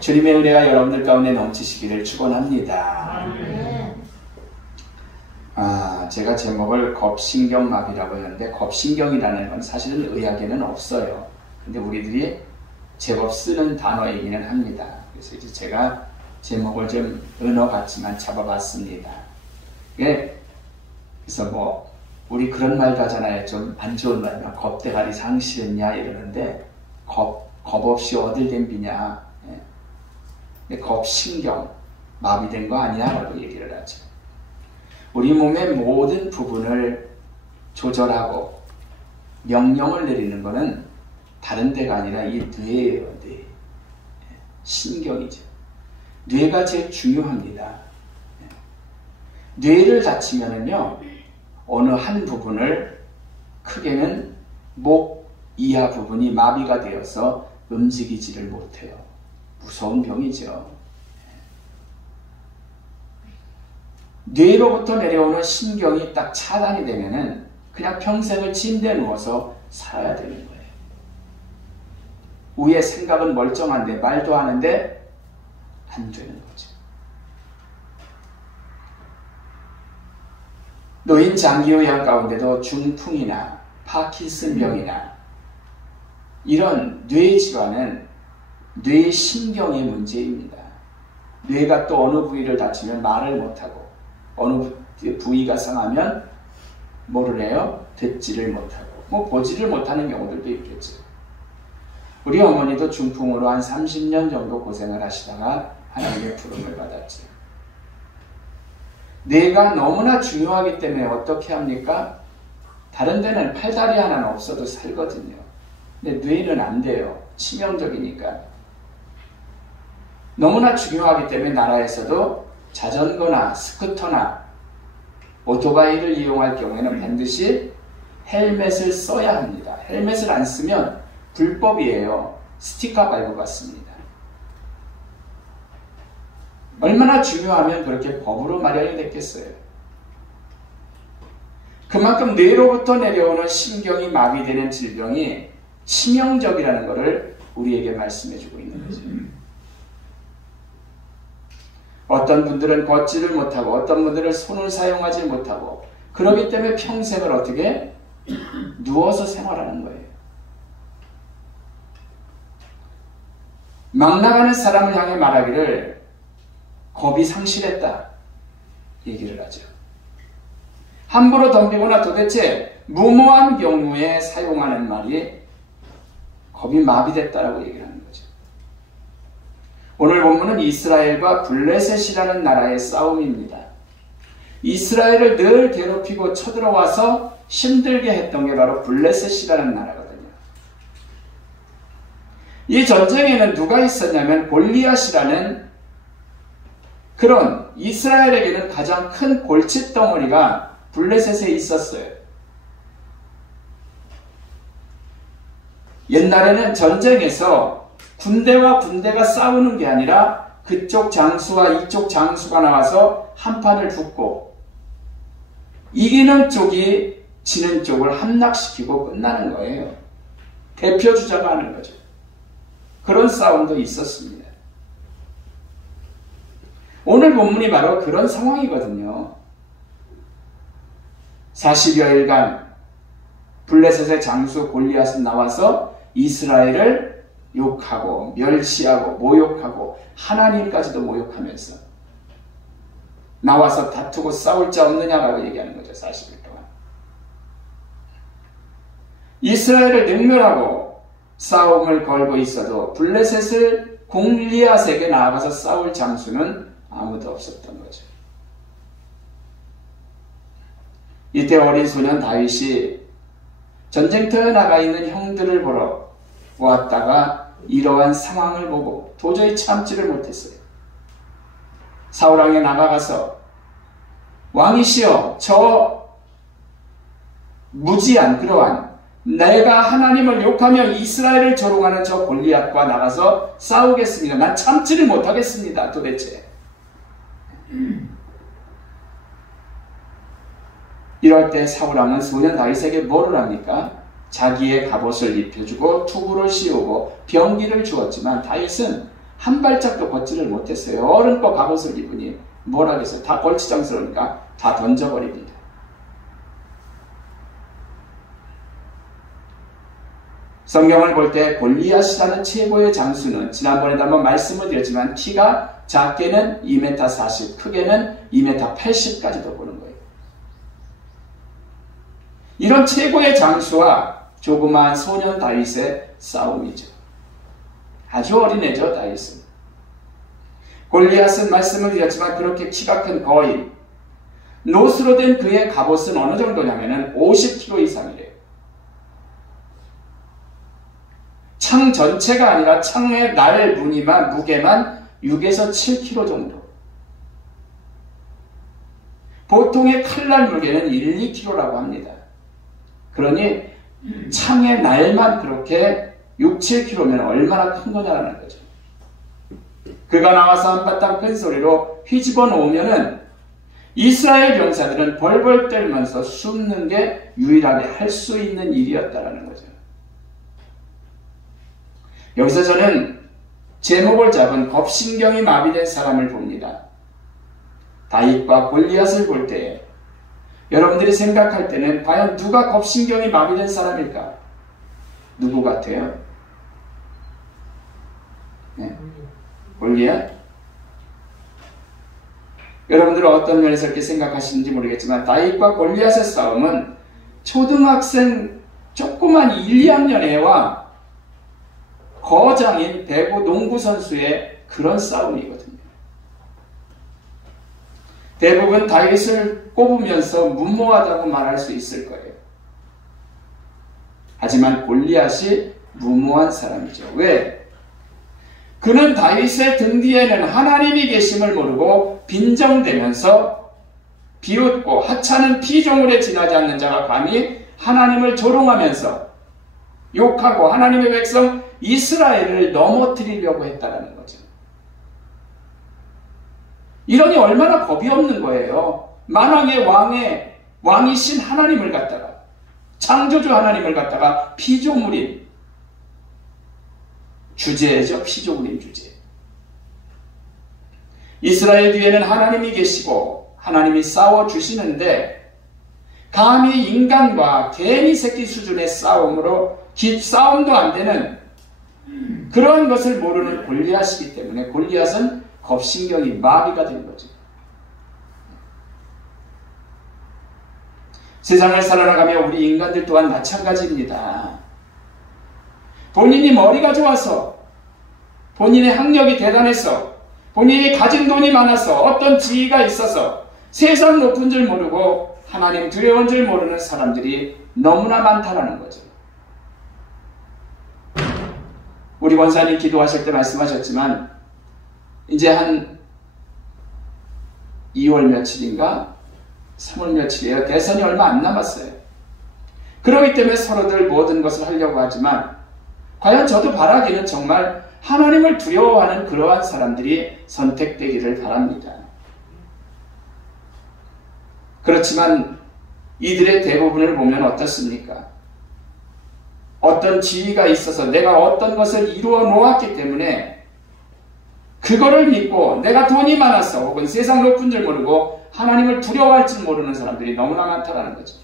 주님의 은혜가 여러분들 가운데 넘치시기를 축원합니다. 제가 제목을 겁신경마비라고 했는데 겁신경이라는 건 사실은 의학에는 없어요. 근데 우리들이 제법 쓰는 단어이기는 합니다. 그래서 이제 제가 제목을 좀 은어 같지만 잡아봤습니다. 그래서 우리 그런 말도 하잖아요. 좀 안 좋은 말이나 겁대가리 상실했냐 이러는데 겁 없이 어딜 댐비냐. 겁신경 마비된 거 아니야? 라고 얘기를 하죠. 우리 몸의 모든 부분을 조절하고 명령을 내리는 것은 다른 데가 아니라 이 뇌예요. 뇌. 신경이죠. 뇌가 제일 중요합니다. 뇌를 다치면은요, 어느 한 부분을, 크게는 목 이하 부분이 마비가 되어서 움직이지를 못해요. 무서운 병이죠. 뇌로부터 내려오는 신경이 딱 차단이 되면은 그냥 평생을 침대에 누워서 살아야 되는 거예요. 위에 생각은 멀쩡한데 말도 하는데 안 되는 거죠. 노인 장기요양 가운데도 중풍이나 파킨슨병이나 이런 뇌 질환은 뇌 신경의 문제입니다. 뇌가 또 어느 부위를 다치면 말을 못하고 어느 부위가 상하면 뭐를 해요? 듣지를 못하고 보지를 못하는 경우들도 있겠죠. 우리 어머니도 중풍으로 한 30년 정도 고생을 하시다가 하나님의 부름을 받았죠. 뇌가 너무나 중요하기 때문에 어떻게 합니까? 다른 데는 팔다리 하나는 없어도 살거든요. 근데 뇌는 안 돼요. 치명적이니까. 너무나 중요하기 때문에 나라에서도 자전거나 스쿠터나 오토바이를 이용할 경우에는 반드시 헬멧을 써야 합니다. 헬멧을 안 쓰면 불법이에요. 스티커 발부 받습니다. 얼마나 중요하면 그렇게 법으로 마련이 됐겠어요. 그만큼 뇌로부터 내려오는 신경이 마비되는 질병이 치명적이라는 것을 우리에게 말씀해주고 있는 거죠. 어떤 분들은 걷지를 못하고 어떤 분들은 손을 사용하지 못하고 그렇기 때문에 평생을 어떻게 누워서 생활하는 거예요. 막 나가는 사람을 향해 말하기를 겁이 상실했다 얘기를 하죠. 함부로 덤비거나 도대체 무모한 경우에 사용하는 말이 겁이 마비됐다라고 얘기를 하는 거죠. 오늘 본문은 이스라엘과 블레셋이라는 나라의 싸움입니다. 이스라엘을 늘 괴롭히고 쳐들어와서 힘들게 했던 게 바로 블레셋이라는 나라거든요. 이 전쟁에는 누가 있었냐면 골리앗이라는 그런 이스라엘에게는 가장 큰 골칫덩어리가 블레셋에 있었어요. 옛날에는 전쟁에서 군대와 군대가 싸우는 게 아니라 그쪽 장수와 이쪽 장수가 나와서 한판을 붙고 이기는 쪽이 지는 쪽을 함락시키고 끝나는 거예요. 대표 주자가 하는 거죠. 그런 싸움도 있었습니다. 오늘 본문이 바로 그런 상황이거든요. 40여일간 블레셋의 장수 골리앗은 나와서 이스라엘을 욕하고 멸시하고 모욕하고 하나님까지도 모욕하면서 나와서 다투고 싸울 자 없느냐라고 얘기하는 거죠. 40일 동안. 이스라엘을 능멸하고 싸움을 걸고 있어도 블레셋을 골리앗에게 나아가서 싸울 장수는 아무도 없었던 거죠. 이때 어린 소년 다윗이 전쟁터에 나가 있는 형들을 보러 왔다가 이러한 상황을 보고 도저히 참지를 못했어요. 사울왕에 나가가서 왕이시여 저 무지한 그러한 내가 하나님을 욕하며 이스라엘을 조롱하는 저 골리앗과 나가서 싸우겠습니다. 난 참지를 못하겠습니다. 도대체. 이럴 때 사울왕은 소년 다윗에게 뭐를 합니까? 자기의 갑옷을 입혀주고 투구를 씌우고 병기를 주었지만 다윗은 한 발짝도 걷지를 못했어요. 어른거 갑옷을 입으니 뭘 하겠어요. 다 골치장스러우니까 다 던져버립니다. 성경을 볼 때 골리앗이라는 최고의 장수는 지난번에도 한번 말씀을 드렸지만 키가 작게는 2m 40, 크게는 2m 80까지도 보는 거예요. 이런 최고의 장수와 조그마한 소년 다윗의 싸움이죠. 아주 어린애죠, 다윗은. 골리앗은 말씀을 드렸지만 그렇게 키가 큰 거인. 노스로 된 그의 갑옷은 어느 정도냐면은 50kg 이상이래요. 창 전체가 아니라 창의 날 무게만 6에서 7kg 정도. 보통의 칼날 무게는 1, 2kg라고 합니다. 그러니 창의 날만 그렇게 6, 7kg면 얼마나 큰 거냐라는 거죠. 그가 나와서 한바탕 큰 소리로 휘집어 놓으면은 이스라엘 병사들은 벌벌 떨면서 숨는 게 유일하게 할 수 있는 일이었다라는 거죠. 여기서 저는 제목을 잡은 겁신경이 마비된 사람을 봅니다. 다윗과 골리앗을 볼 때 여러분들이 생각할 때는 과연 누가 겁신경이 마비된 사람일까? 누구 같아요? 네. 골리앗? 여러분들은 어떤 면에서 이렇게 생각하시는지 모르겠지만 다윗과 골리앗의 싸움은 초등학생 조그만 1, 2학년 애와 거장인 배구 농구 선수의 그런 싸움이거든요. 대부분 다윗을 꼽으면서 무모하다고 말할 수 있을 거예요. 하지만 골리앗이 무모한 사람이죠. 왜? 그는 다윗의 등 뒤에는 하나님이 계심을 모르고 빈정대면서 비웃고 하찮은 피조물에 지나지 않는 자가 감히 하나님을 조롱하면서 욕하고 하나님의 백성 이스라엘을 넘어뜨리려고 했다는 거죠. 이러니 얼마나 겁이 없는 거예요. 만왕의 왕이신 하나님을 갖다가, 창조주 하나님을 갖다가 피조물인 주제죠. 피조물인 주제. 이스라엘 뒤에는 하나님이 계시고 하나님이 싸워주시는데 감히 인간과 개미 새끼 수준의 싸움으로 싸움도 안 되는 그런 것을 모르는 골리앗이기 때문에 골리앗은 겁신경이 마비가 된 거죠. 세상을 살아나가며 우리 인간들 또한 마찬가지입니다. 본인이 머리가 좋아서, 본인의 학력이 대단해서, 본인이 가진 돈이 많아서, 어떤 지위가 있어서 세상 높은 줄 모르고 하나님 두려운 줄 모르는 사람들이 너무나 많다라는 거죠. 우리 권사님 기도하실 때 말씀하셨지만 이제 한 2월 며칠인가 3월 며칠이에요. 대선이 얼마 안 남았어요. 그렇기 때문에 서로들 모든 것을 하려고 하지만 과연 저도 바라기는 정말 하나님을 두려워하는 그러한 사람들이 선택되기를 바랍니다. 그렇지만 이들의 대부분을 보면 어떻습니까? 어떤 지위가 있어서 내가 어떤 것을 이루어 놓았기 때문에 그거를 믿고 내가 돈이 많아서 혹은 세상 높은 줄 모르고 하나님을 두려워할 줄 모르는 사람들이 너무나 많다는 거죠.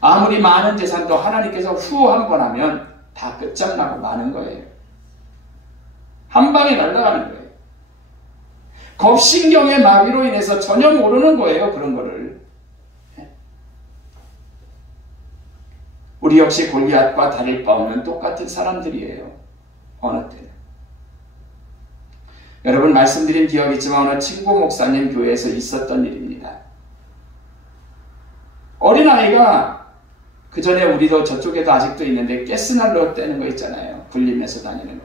아무리 많은 재산도 하나님께서 후 한 번 하면 다 끝장나고 마는 거예요. 한 방에 날아가는 거예요. 겁신경의 마비로 인해서 전혀 모르는 거예요. 그런 거를. 우리 역시 골리앗과 다를 바 없는 똑같은 사람들이에요. 어느 때는. 여러분 말씀드린 기억이 있지만 어느 친구 목사님 교회에서 있었던 일입니다. 어린아이가 그 전에 우리도 저쪽에도 아직도 있는데 가스난로 떼는 거 있잖아요. 불리면서 다니는 거.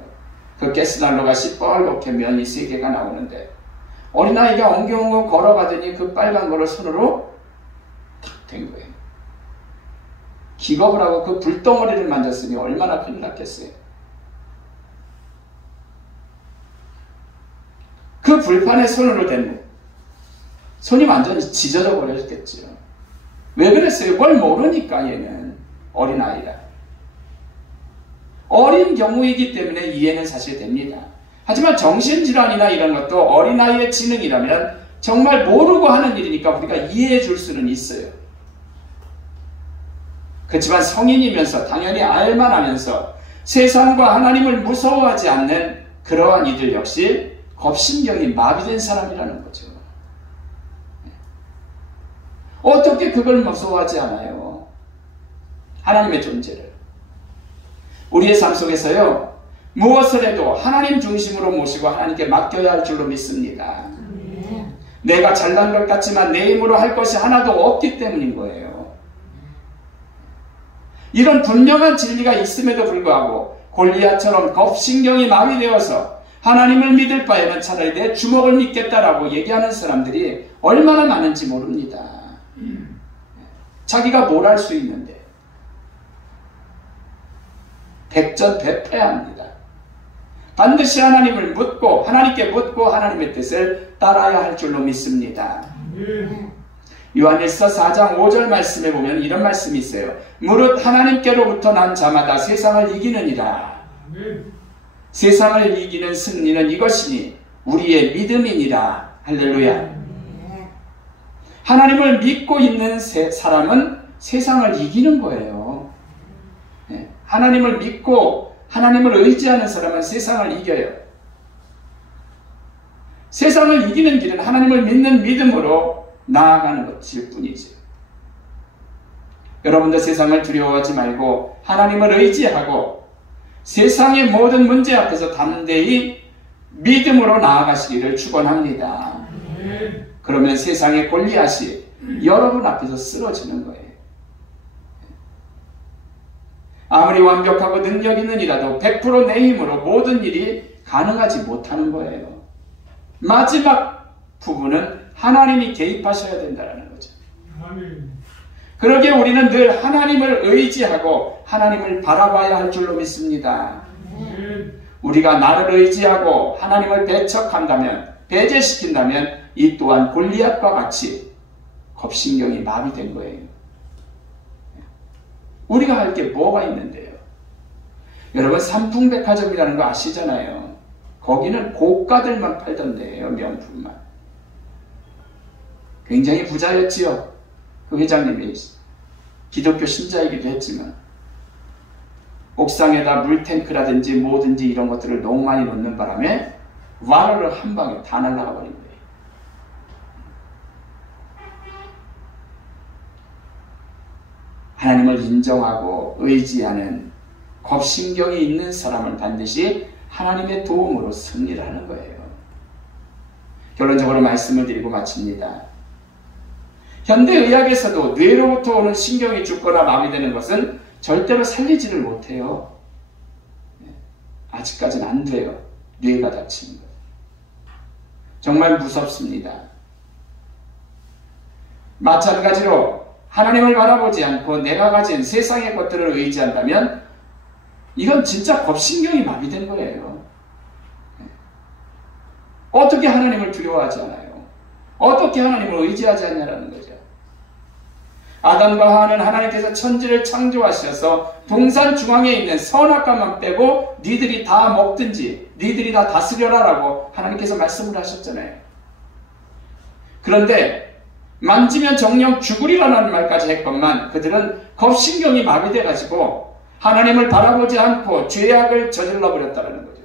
그 가스난로가 시뻘겋게 면이 3개가 나오는데 어린아이가 엉겨엉겨 걸어가더니 그 빨간 거를 손으로 탁 댄 거예요. 기겁을 하고 그 불덩어리를 만졌으니 얼마나 큰일 났겠어요. 그 불판에 손으로 댄 손이 완전히 지져져 버렸겠죠. 왜 그랬어요? 뭘 모르니까 얘는 어린아이라. 어린 경우이기 때문에 이해는 사실 됩니다. 하지만 정신질환이나 이런 것도 어린아이의 지능이라면 정말 모르고 하는 일이니까 우리가 이해해 줄 수는 있어요. 그렇지만 성인이면서 당연히 알만 하면서 세상과 하나님을 무서워하지 않는 그러한 이들 역시 겁신경이 마비된 사람이라는 거죠. 어떻게 그걸 무서워하지 않아요? 하나님의 존재를. 우리의 삶 속에서요, 무엇을 해도 하나님 중심으로 모시고 하나님께 맡겨야 할 줄로 믿습니다. 내가 잘난 것 같지만 내 힘으로 할 것이 하나도 없기 때문인 거예요. 이런 분명한 진리가 있음에도 불구하고 골리앗처럼 겁신경이 마비되어서 하나님을 믿을 바에는 차라리 내 주먹을 믿겠다라고 얘기하는 사람들이 얼마나 많은지 모릅니다. 자기가 뭘 할 수 있는데 백전백패합니다. 반드시 하나님을 묻고 하나님께 묻고 하나님의 뜻을 따라야 할 줄로 믿습니다. 요한일서 4장 5절 말씀에 보면 이런 말씀이 있어요. 무릇 하나님께로부터 난 자마다 세상을 이기느니라. 세상을 이기는 승리는 이것이니 우리의 믿음이니라. 할렐루야. 하나님을 믿고 있는 사람은 세상을 이기는 거예요. 하나님을 믿고 하나님을 의지하는 사람은 세상을 이겨요. 세상을 이기는 길은 하나님을 믿는 믿음으로 나아가는 것일 뿐이지. 여러분도 세상을 두려워하지 말고 하나님을 의지하고 세상의 모든 문제 앞에서 담대히 믿음으로 나아가시기를 축원합니다. 그러면 세상의 골리앗이 여러분 앞에서 쓰러지는 거예요. 아무리 완벽하고 능력 있는이라도 100% 내 힘으로 모든 일이 가능하지 못하는 거예요. 마지막 부분은 하나님이 개입하셔야 된다는 거죠. 그러기에 우리는 늘 하나님을 의지하고 하나님을 바라봐야 할 줄로 믿습니다. 우리가 나를 의지하고 하나님을 배척한다면, 배제시킨다면 이 또한 골리앗과 같이 겁신경이 마비된 거예요. 우리가 할 게 뭐가 있는데요? 여러분 삼풍백화점이라는 거 아시잖아요. 거기는 고가들만 팔던 데예요. 명품만. 굉장히 부자였지요. 그 회장님이 기독교 신자이기도 했지만 옥상에다 물탱크라든지 뭐든지 이런 것들을 너무 많이 놓는 바람에 와르르 한 방에 다 날아가 버린 거예요. 하나님을 인정하고 의지하는 겁신경이 있는 사람은 반드시 하나님의 도움으로 승리를 하는 거예요. 결론적으로 말씀을 드리고 마칩니다. 현대의학에서도 뇌로부터 오는 신경이 죽거나 마비되는 것은 절대로 살리지를 못해요. 아직까지는 안 돼요. 뇌가 다치는 것. 정말 무섭습니다. 마찬가지로 하나님을 바라보지 않고 내가 가진 세상의 것들을 의지한다면 이건 진짜 겁신경이 마비된 거예요. 어떻게 하나님을 두려워하지 않아요? 어떻게 하나님을 의지하지 않냐라는 거죠. 아담과 하와는 하나님께서 천지를 창조하셔서 동산 중앙에 있는 선악과만 빼고 니들이 다 먹든지 니들이 다 다스려라라고 하나님께서 말씀을 하셨잖아요. 그런데 만지면 정령 죽으리라는 말까지 했건만 그들은 겁신경이 마비돼가지고 하나님을 바라보지 않고 죄악을 저질러 버렸다는 거죠.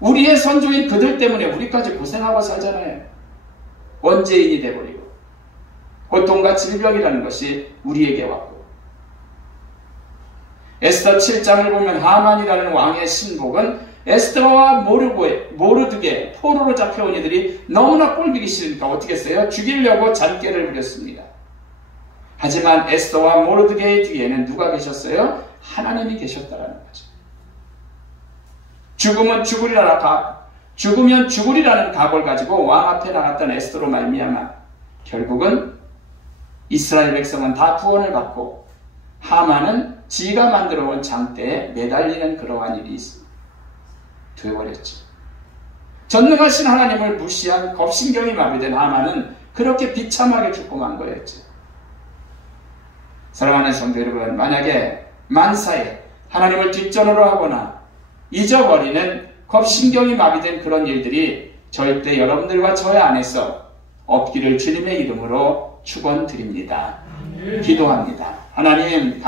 우리의 선조인 그들 때문에 우리까지 고생하고 살잖아요. 원죄인이 돼버리고 고통과 질병이라는 것이 우리에게 왔고, 에스더 7장을 보면 하만이라는 왕의 신복은 에스더와 모르드게 포로로 잡혀온 이들이 너무나 꼴보기 싫으니까 어떻게 했어요? 죽이려고 잔꾀를 부렸습니다. 하지만 에스더와 모르드게의 뒤에는 누가 계셨어요? 하나님이 계셨다라는 거죠. 죽으면 죽으리라는 각오를 가지고 왕 앞에 나갔던 에스더로 말미암아 결국은 이스라엘 백성은 다 구원을 받고 하만은 지가 만들어 온 장대에 매달리는 그러한 일이 되어버렸죠. 전능하신 하나님을 무시한 겁신경이 마비된 하만은 그렇게 비참하게 죽고 만 거였죠. 사랑하는 성도 여러분, 만약에 만사에 하나님을 뒷전으로 하거나 잊어버리는 겁신경이 마비된 그런 일들이 절대 여러분들과 저의 안에서 없기를 주님의 이름으로 축원드립니다. 기도합니다. 하나님